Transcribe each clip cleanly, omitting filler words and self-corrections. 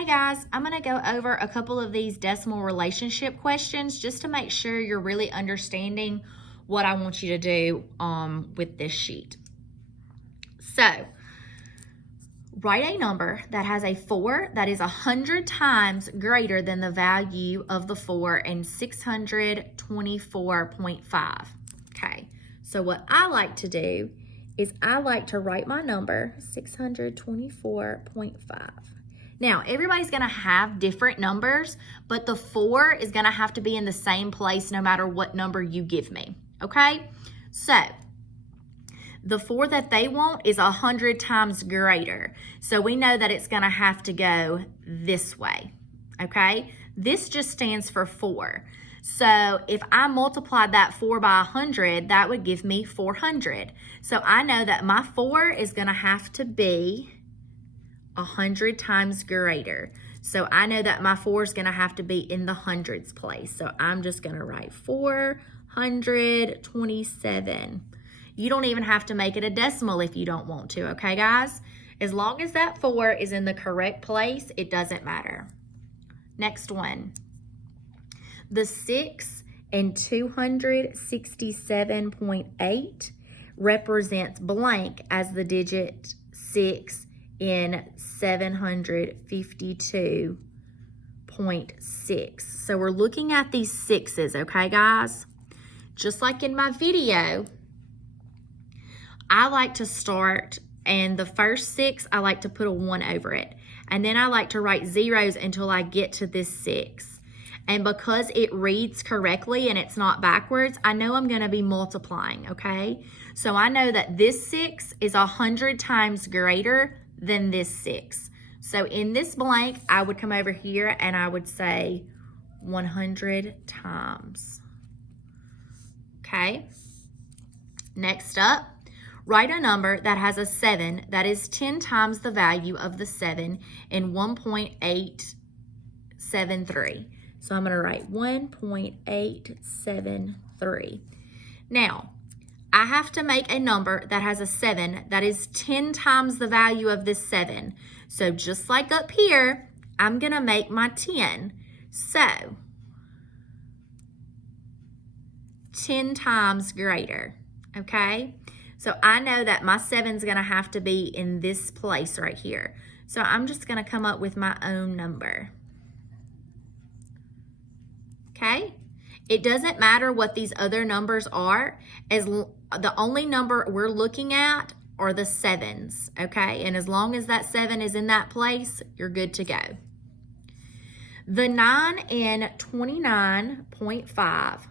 Hey guys, I'm going to go over a couple of these decimal relationship questions just to make sure you're really understanding what I want you to do with this sheet. So, write a number that has a 4 that is 100 times greater than the value of the 4 in 624.5. Okay, so what I like to do is I like to write my number 624.5. Now, everybody's going to have different numbers, but the 4 is going to have to be in the same place no matter what number you give me, okay? So, the 4 that they want is 100 times greater. So, we know that it's going to have to go this way, okay? This just stands for 4. So, if I multiplied that 4 by 100, that would give me 400. So, I know that my 4 is going to have to be 100 times greater. So I know that my 4 is going to have to be in the hundreds place. So I'm just going to write 427. You don't even have to make it a decimal if you don't want to, okay guys? As long as that 4 is in the correct place, it doesn't matter. Next one. The 6 in 267.8 represents blank as the digit 6 in 752.6. So we're looking at these 6s, okay guys? Just like in my video, I like to start, and the first 6, I like to put a 1 over it. And then I like to write zeros until I get to this 6. And because it reads correctly and it's not backwards, I know I'm going to be multiplying, okay? So I know that this 6 is 100 times greater than this 6. So in this blank, I would come over here and I would say 100 times. Okay. Next up, write a number that has a 7 that is 10 times the value of the 7 in 1.873. So I'm going to write 1.873. Now, I have to make a number that has a 7 that is 10 times the value of this 7. So just like up here, I'm going to make my 10. So 10 times greater, okay? So I know that my 7 is going to have to be in this place right here. So I'm just going to come up with my own number. Okay? It doesn't matter what these other numbers are, as the only number we're looking at are the 7s, okay? And as long as that 7 is in that place, you're good to go. The 9 in 29.5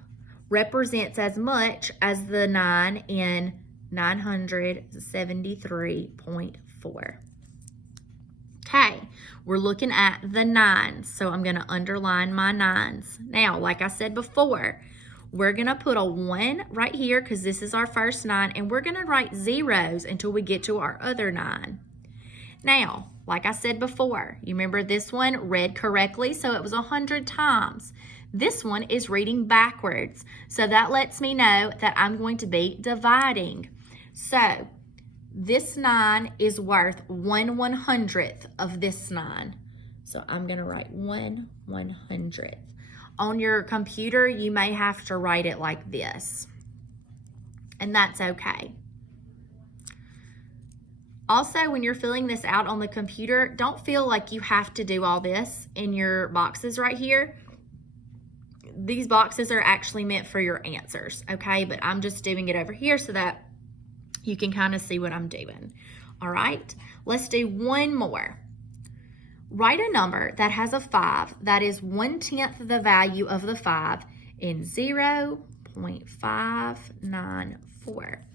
represents as much as the 9 in 973.4. Okay, we're looking at the 9s, so I'm going to underline my 9s. Now, like I said before, we're going to put a 1 right here because this is our first 9, and we're going to write zeros until we get to our other 9. Now, like I said before, you remember this one read correctly, so it was 100 times. This one is reading backwards, so that lets me know that I'm going to be dividing. So, this 9 is worth 1/100th of this 9. So I'm going to write 1/100th. On your computer, you may have to write it like this. And that's okay. Also, when you're filling this out on the computer, don't feel like you have to do all this in your boxes right here. These boxes are actually meant for your answers, okay? But I'm just doing it over here so that you can kind of see what I'm doing. All right, let's do one more. Write a number that has a 5 that is 1/10 the value of the 5 in 0.594.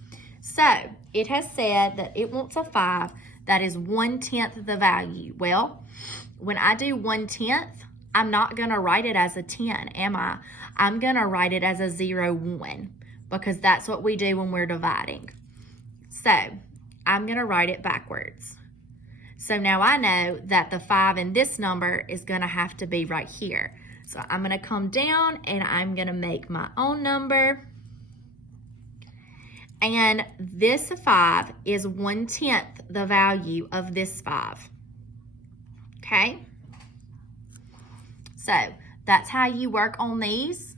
So it has said that it wants a 5 that is 1/10 the value. Well, when I do 1/10, I'm not going to write it as a 10, am I? I'm going to write it as a 0/1 because that's what we do when we're dividing. So I'm going to write it backwards. So now I know that the 5 in this number is going to have to be right here. So I'm going to come down and I'm going to make my own number. And this 5 is 1/10 the value of this 5. Okay? So that's how you work on these.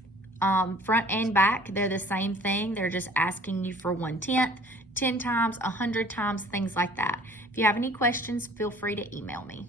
Front and back, they're the same thing. They're just asking you for 1/10, 10 times, 100 times, things like that. If you have any questions, feel free to email me.